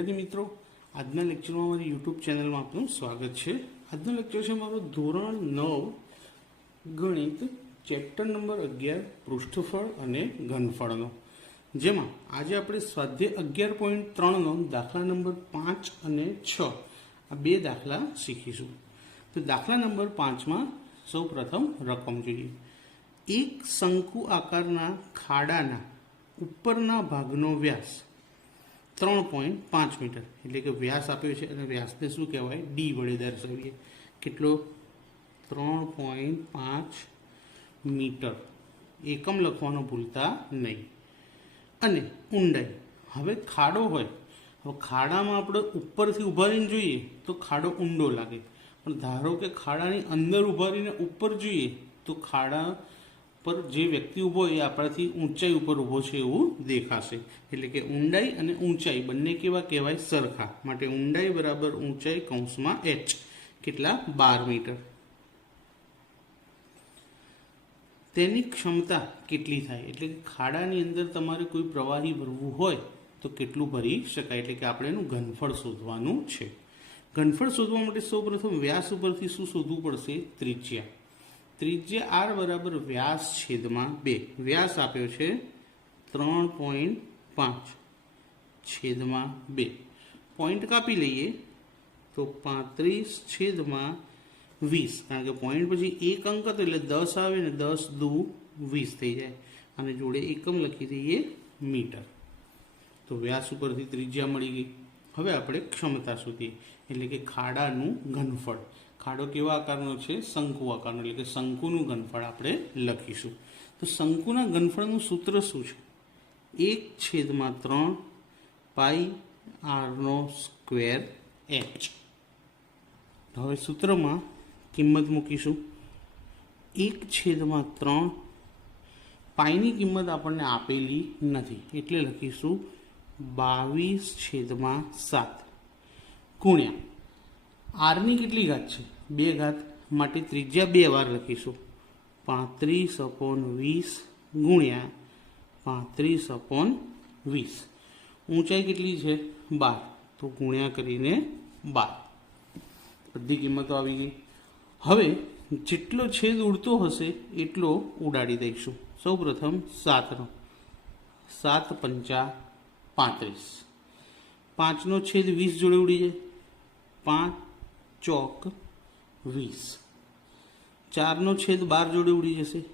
વિદ્યાર્થી મિત્રો, આજના લેક્ચરમાં મારી યુટ્યુબ ચેનલમાં આપનું સ્વાગત છે. આજનો લેક્ચર છે મારો ધોરણ નવ, ગણિત ચેપ્ટર નંબર અગિયાર, પૃષ્ઠફળ અને ઘનફળનો. જેમાં આજે આપણે સ્વાધ્યાય અગિયાર પોઈન્ટ ત્રણનો દાખલા નંબર પાંચ અને છ, આ બે દાખલા શીખીશું. તો દાખલા નંબર પાંચમાં સૌ પ્રથમ રકમ જોઈએ. એક શંકુ આકારના ખાડાના ઉપરના ભાગનો વ્યાસ ત્રણ પોઈન્ટ પાંચ મીટર. એટલે કે વ્યાસ આપ્યો છે અને વ્યાસને શું કહેવાય? ડી વડે દર્શાવીએ. કેટલો? ત્રણ પોઈન્ટ પાંચ મીટર. એકમ લખવાનું ભૂલતા નહીં. અને ઊંડાઈ. હવે ખાડો હોય. હવે ખાડામાં આપણે ઉપરથી ઊભા રહીને જોઈએ તો ખાડો ઊંડો લાગે. પણ ધારો કે ખાડાની અંદર ઊભા રહીને ઉપર જોઈએ તો ખાડા પર જે વ્યક્તિ ઊભો એ આપણાથી ઊંચાઈ ઉપર ઊભો છે એવું દેખાશે. એટલે કે ઊંડાઈ અને ઊંચાઈ બંને કેવા કહેવાય? સરખા. માટે ઊંડાઈ બરાબર ઊંચાઈ કૌંસમાં એચ કેટલા? બાર મીટર. તેની ક્ષમતા કેટલી થાય? એટલે કે ખાડાની અંદર તમારે કોઈ પ્રવાહી ભરવું હોય તો કેટલું ભરી શકાય? એટલે કે આપણે એનું ઘનફળ શોધવાનું છે. ઘનફળ શોધવા માટે સૌપ્રથમ વ્યાસ ઉપરથી શું શોધવું પડશે? ત્રિજ્યા. ત્રિજ્યા આર બરાબર વ્યાસ છેદમાં બે. વ્યાસ આપ્યો છે ત્રણ પોઈન્ટ પાંચ. છેદમાં બે. પોઈન્ટ કાપી લઈએ તો પાંત્રીસ છેદમાં વીસ. કારણ કે પોઈન્ટ પછી એક અંક હતો એટલે દસ આવે ને દસ દુ વીસ થઈ જાય. અને જોડે એકમ લખી દઈએ મીટર. તો વ્યાસ ઉપરથી ત્રિજ્યા મળી ગઈ. હવે આપણે ક્ષમતા સુધી એટલે કે ખાડાનું ઘનફળ. ખાડો કેવા આકારનો છે? શંકુ આકારનો, એટલે કે શંકુનું ઘનફળ આપણે લખીશું. તો શંકુના ઘનફળનું સૂત્ર શું છે? એક છેદમાં ત્રણ પાઈ આરનો સ્ક્વેર એચ. હવે સૂત્રમાં કિંમત મૂકીશું. એક છેદમાં ત્રણ પાઈની કિંમત આપણને આપેલી નથી. એટલે લખીશું બાવીસ છેદમાં સાત. ગુણ્યા. આરની કેટલી ઘાત છે? બે ઘાત માટે ત્રિજ્યા બે વાર લખીશું. પાંત્રીસ અપોન વીસ ગુણ્યા પાંત્રીસ અપોન વીસ. ઊંચાઈ કેટલી છે? બાર. તો ગુણ્યા કરીને બાર. બધી કિંમતો આવી ગઈ. હવે જેટલો છેદ ઉડતો હશે એટલો ઉડાડી દઈશું. સૌ પ્રથમ સાતનો. સાત પંચા પાંત્રીસ. પાંચનો છેદ વીસ જોડે ઉડી જાય. પાંચ ચોક વીસ. ચારનો છેદ બાર જોડે ઉડી જશે.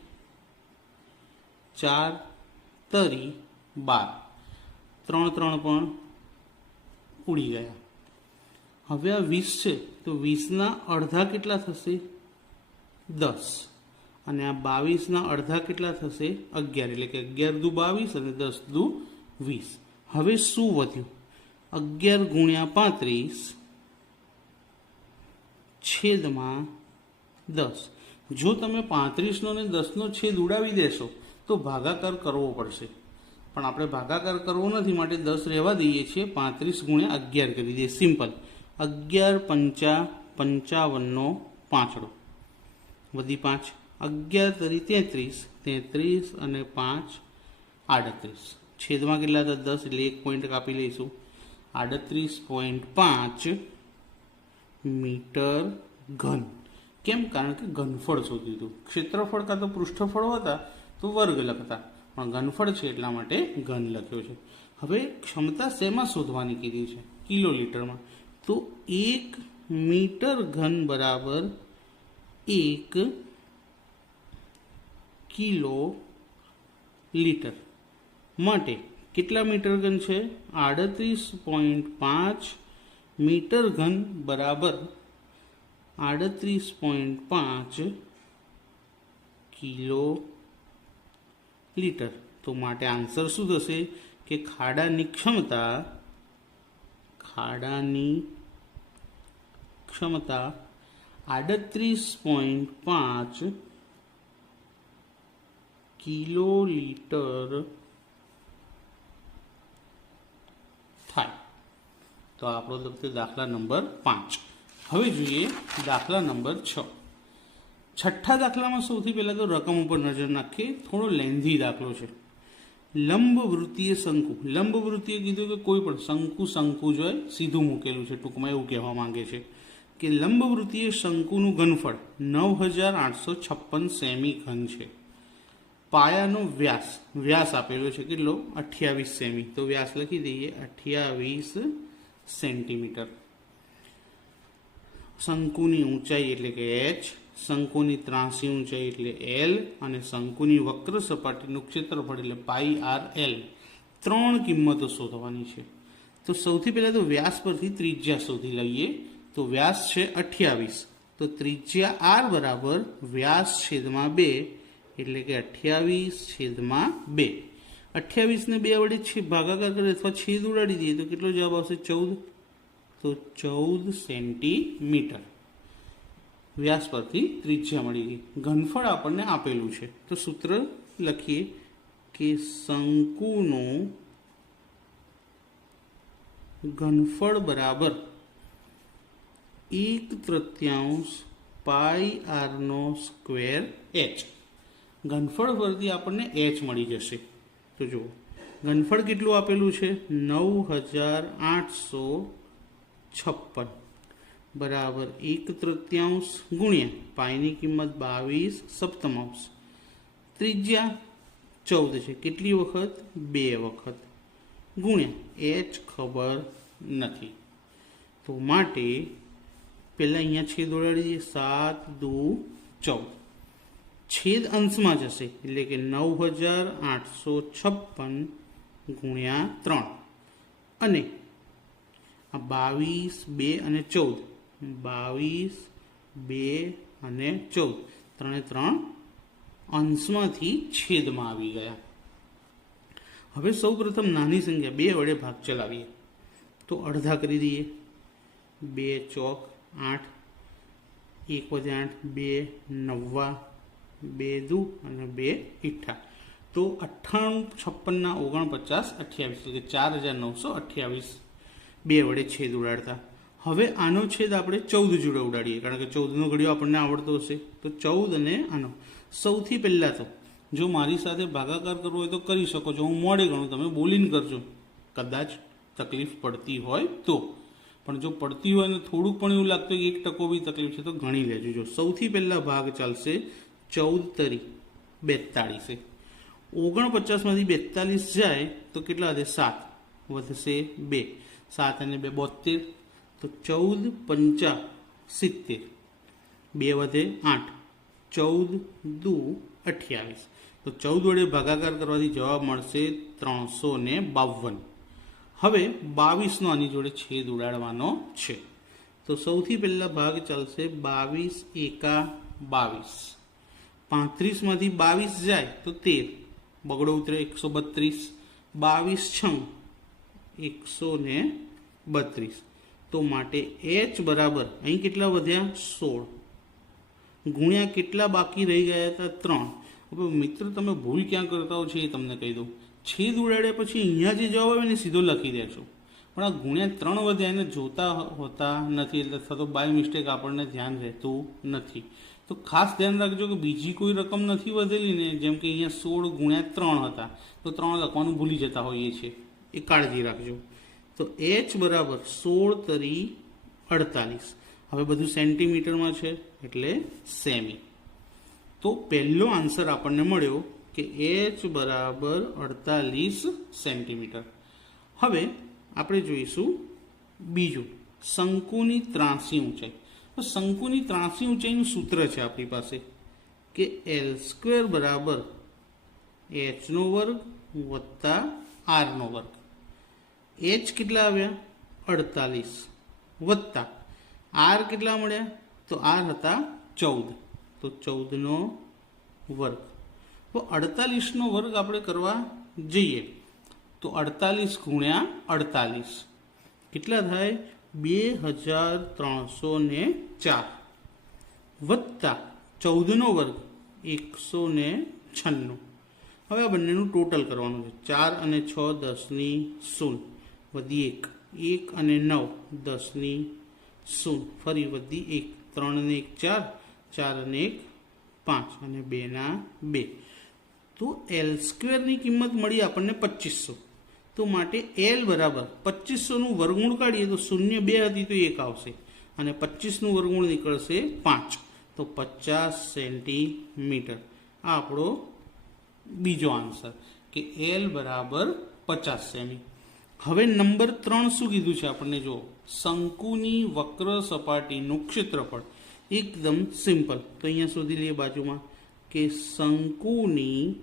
ચાર તરી બાર. ત્રણ ત્રણ પણ ઉડી ગયા. હવે આ વીસ છે, તો વીસના અડધા કેટલા થશે? દસ. અને આ બાવીસના અડધા કેટલા થશે? અગિયાર. એટલે કે અગિયાર દુ બાવીસ અને દસ દુ વીસ. હવે શું વધ્યું? અગિયાર ગુણ્યા પાંત્રીસ છેદમાં દસ. જો તમે પાંત્રીસનો ને દસનો છેદ ઉડાવી દેશો, તો ભાગાકાર કરવો પડશે. પણ આપણે ભાગાકાર કરવો નથી, માટે દસ રહેવા દઈએ છીએ. પાંત્રીસ ગુણ્યા અગિયાર કરી દઈએ. સિમ્પલ. અગિયાર પંચા પંચાવનનો પાંચડો. વધી પાંચ. અગિયાર તરી તેત્રીસ. તેત્રીસ અને પાંચ, આડત્રીસ. છેદમાં કેટલા હતા દસ. એટલે એક પોઈન્ટ કાપી લઈશું. આડત્રીસ પોઈન્ટ પાંચ મીટર ઘન. કેમ? કારણ કે ઘનફળ શોધ્યું હતું. ક્ષેત્રફળ કાં તો પૃષ્ઠફળો હતા, તો વર્ગ લખતા. પણ ઘનફળ છે એટલા માટે ઘન લખ્યો છે. હવે ક્ષમતા શેમાં શોધવાની કીધી છે? કિલો લીટરમાં તો એક મીટર ઘન બરાબર એક કિલો લીટર માટે કેટલા મીટર ઘન છે? આડત્રીસ પોઈન્ટ પાંચ મીટર ઘન બરાબર આડત્રીસ પોઈન્ટ પાંચ કિલો લીટર. તો માટે આન્સર શું થશે? કે ખાડાની ક્ષમતા ખાડાની ક્ષમતા આડત્રીસ પોઈન્ટ પાંચ કિલો લીટર થાય તો આપણો લખતો દાખલા નંબર પાંચ. હવે જોઈએ દાખલા નંબર છ. છઠ્ઠા દાખલામાં સૌથી પહેલાં તો રકમ ઉપર નજર નાખીએ. થોડો લેન્ધી દાખલો છે. લંબ વૃત્તીય શંકુ. લંબ વૃત્તીય કીધું કે કોઈ પણ શંકુ શંકુ જ સીધું મૂકેલું છે, ટૂંકમાં એવું કહેવા માંગે છે. કે લંબ વૃત્તીય શંકુનું ઘનફળ નવ હજાર આઠસો છપ્પન સેમી ઘન છે. પાયાનો વ્યાસ. વ્યાસ આપેલો છે કેટલો? અઠ્યાવીસ સેમી. તો વ્યાસ લખી દઈએ, અઠ્યાવીસ સેન્ટીમીટર. શંકુની ઊંચાઈ એટલે કે એચ શંકુની ત્રાસી ઊંચાઈ એટલે એલ અને શંકુની વક્ર સપાટીનું ક્ષેત્રફળ એટલે પાઈ આર એલ ત્રણ કિંમતો શોધવાની છે. તો સૌથી પહેલાં તો વ્યાસ પરથી ત્રિજ્યા શોધી લઈએ. તો વ્યાસ છે અઠ્યાવીસ. તો ત્રિજ્યા આર બરાબર વ્યાસ છેદમાં બે એટલે કે અઠ્યાવીસ છેદમાં બે. અઠ્યાવીસને બે વડે છે ભાગાકાર કરે અથવા છેદ ઉડાડી દઈએ તો કેટલો જવાબ આવશે? ચૌદ. તો ચૌદ સેન્ટીમીટર. વ્યાસ પરથી ત્રિજ્યા મળી ગઈ. ઘનફળ આપણને આપેલું છે. તો સૂત્ર લખીએ કે શંકુનું ઘનફળ બરાબર એક તૃત્યાંશ પાઈ આરનો સ્ક્વેર એચ. ઘનફળ પરથી આપણને એચ મળી જશે. તો જુઓ. ઘનફળ કેટલું આપેલું છે? નવ હજાર આઠસો છપ્પન. બરાબર એક તૃતીયાંશ ગુણ્યા પાઈની કિંમત બાવીસ સપ્તમાંશ. ત્રિજ્યા ચૌદ છે. કેટલી વખત? બે વખત. ગુણ્યા. એચ ખબર નથી. તો માટે પહેલાં અહીંયા છેદ ઉડાડી દઈએ. સાત દુ ચૌદ. છેદ અંશમાં જશે એટલે કે નવ હજાર આઠસો છપ્પન ગુણ્યા ત્રણ. અને આ બાવીસ, બે અને ચૌદ. બાવીસ, બે અને ચૌદ. ત્રણે ત્રણ અંશમાંથી છેદમાં આવી ગયા. હવે સૌ પ્રથમ નાની સંખ્યા, બે વડે ભાગ ચલાવીએ. તો અડધા કરી દઈએ. બે ચોક આઠ, એક વધે આઠ, બે નવ્વા બે દુ અને બે ઈઠા. તો અઠ્ઠાણું છપ્પનના ઓગણપચાસ, અઠ્યાવીસ. એટલે કે ચાર હજાર નવસો અઠ્યાવીસ. બે વડે છેદ ઉડાડતા. હવે આનો છેદ આપણે ચૌદ જોડે ઉડાડીએ. કારણ કે ચૌદનો ઘડિયો આપણને આવડતો હશે. તો ચૌદ અને આનો. સૌથી પહેલાં તો જો મારી સાથે ભાગાકાર કરવો હોય તો કરી શકો છો. હું મોડે ગણું. તમે બોલીને કરજો. કદાચ તકલીફ પડતી હોય તો. પણ જો પડતી હોય ને થોડુંક પણ એવું લાગતું હોય કે એક ટકો બી તકલીફ છે તો ગણી લેજો. જો સૌથી પહેલાં ભાગ ચાલશે ચૌદ તરી બેતાળીસે. ઓગણપચાસમાંથી બેતાલીસ જાય તો કેટલા વધે? સાત. વધશે બે. સાત અને બે બોતેર તો ચૌદ પંચા સિત્તેર. બે વધે આઠ. ચૌદ દુ અઠ્યાવીસ. તો ચૌદ વડે ભાગાકાર કરવાથી જવાબ મળશે ત્રણસો ને બાવન. હવે બાવીસનો આની જોડે છેદ ઉડાડવાનો છે. તો સૌથી પહેલા ભાગ ચાલશે બાવીસ એકા બાવીસ. પાંત્રીસમાંથી બાવીસ જાય તો તેર. બગડો ઉતરે એકસો બત્રીસ. બાવીસ છંગ એકસો ને બત્રીસ. તો માટે એચ બરાબર અહીં કેટલા વધ્યા? સોળ. ગુણ્યા કેટલા બાકી રહી ગયા હતા? ત્રણ. હવે મિત્ર, તમે ભૂલ ક્યાં કરતા હો છે એ તમને કહી દઉં. છેદ ઉડાડ્યા પછી અહીંયા જે જવાબ આવે એને સીધો લખી દેશો પણ આ ગુણ્યા ત્રણ વધ્યા એને જોતા હોતા નથી, એટલે અથવા બાય મિસ્ટેક આપણને ધ્યાન રહેતું નથી. તો ખાસ ધ્યાન રાખજો કે બીજી કોઈ રકમ નથી વધેલી ને જેમ કે અહીંયા સોળ ગુણ્યા ત્રણ હતા, તો ત્રણ લખવાનું ભૂલી જતા હોઈએ છીએ. એ કાળજી રાખજો. તો એચ બરાબર સોળ તરી અડતાલીસ. હવે બધું સેન્ટીમીટરમાં છે, એટલે સેમી. તો પહેલો આન્સર આપણને મળ્યો કે એચ બરાબર અડતાલીસ સેન્ટીમીટર. હવે આપણે જોઈશું બીજું. શંકુની ત્રાસી ઊંચાઈ. તો શંકુની ત્રાસી ઊંચાઈનું સૂત્ર છે આપણી પાસે કે એલ સ્ક્વેર બરાબર એચનો વર્ગ વત્તા આરનો વર્ગ. એચ કેટલા આવ્યા? અડતાલીસ. વત્તા. આર કેટલા મળ્યા? તો આર હતા ચૌદ. તો ચૌદનો વર્ગ. તો અડતાલીસનો વર્ગ આપણે કરવા જઈએ. તો અડતાલીસ ગુણ્યા અડતાલીસ. કેટલા થાય? બે હજાર ત્રણસો ને ચાર વત્તા ચૌદનો વર્ગ, એકસો ને છન્નું. હવે આ બંનેનું ટોટલ કરવાનું છે. ચાર અને છ દસની શૂન વધી એક. એક અને નવ દસની શૂન ફરી વધી એક. ત્રણ એક ચાર. ચાર અને એક પાંચ. અને બેના બે. તો એલ સ્ક્વેરની કિંમત મળી આપણને પચીસો. તો માટે એલ બરાબર. પચીસોનું વર્ગમૂળ કાઢીએ તો શૂન્ય બે હતી તો એક આવશે. અને પચીસનું વર્ગમૂળ નીકળશે પાંચ. તો પચાસ સેન્ટીમીટર. આ આપણો બીજો આન્સર કે એલ બરાબર પચાસ સેમી. હવે નંબર ત્રણ શું કીધું છે આપણને? જો શંકુની વક્ર સપાટીનું ક્ષેત્રફળ. એકદમ સિમ્પલ. તો અહીંયા શોધી લઈએ બાજુમાં કે શંકુની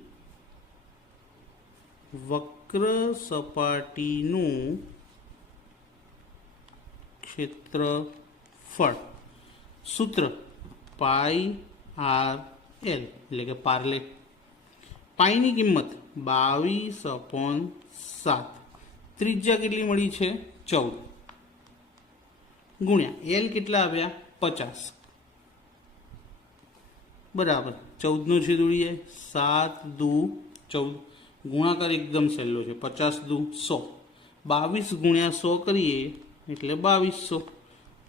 વક્ર સપાટીનું ક્ષેત્રફળ. સૂત્ર પાઈ આર એલ, એટલે કે પાર્લે. પાઈની કિંમત બાવીસ અપોન સાત. ત્રિજ્યા કેટલી મળી છે? ચૌદ. ગુણ્યા એલ કેટલા આવ્યા? પચાસ. બરાબર. ચૌદનો છેદ ઉડી જાય. સાત દુ ચૌદ. ગુણાકાર એકદમ સહેલો છે, પચાસ દુ સો. બાવીસ ગુણ્યા સો કરીએ એટલે બાવીસો.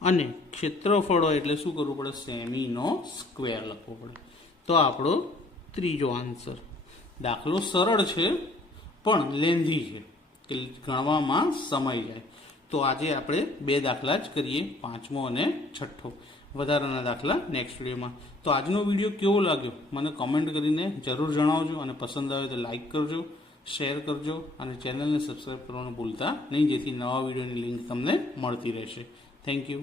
અને ક્ષેત્રફળો એટલે શું કરવું પડે? સેમીનો સ્ક્વેર લખવો પડે. તો આપણો ત્રીજો આન્સર. દાખલો સરળ છે, પણ લેન્ધી છે, કે ગણવામાં સમય જાય. તો આજે આપણે બે દાખલા જ કરીએ, પાંચમો અને છઠ્ઠો. વધારાના દાખલા નેક્સ્ટ વિડીયોમાં તો આજનો વીડિયો કેવો લાગ્યો? મને કમેન્ટ કરીને જરૂર જણાવજો અને પસંદ આવે તો લાઇક કરજો શેર કરજો અને ચેનલને સબસ્ક્રાઈબ કરવાનું ભૂલતા નહીં, જેથી નવા વિડીયોની લિંક તમને મળતી રહેશે. Thank you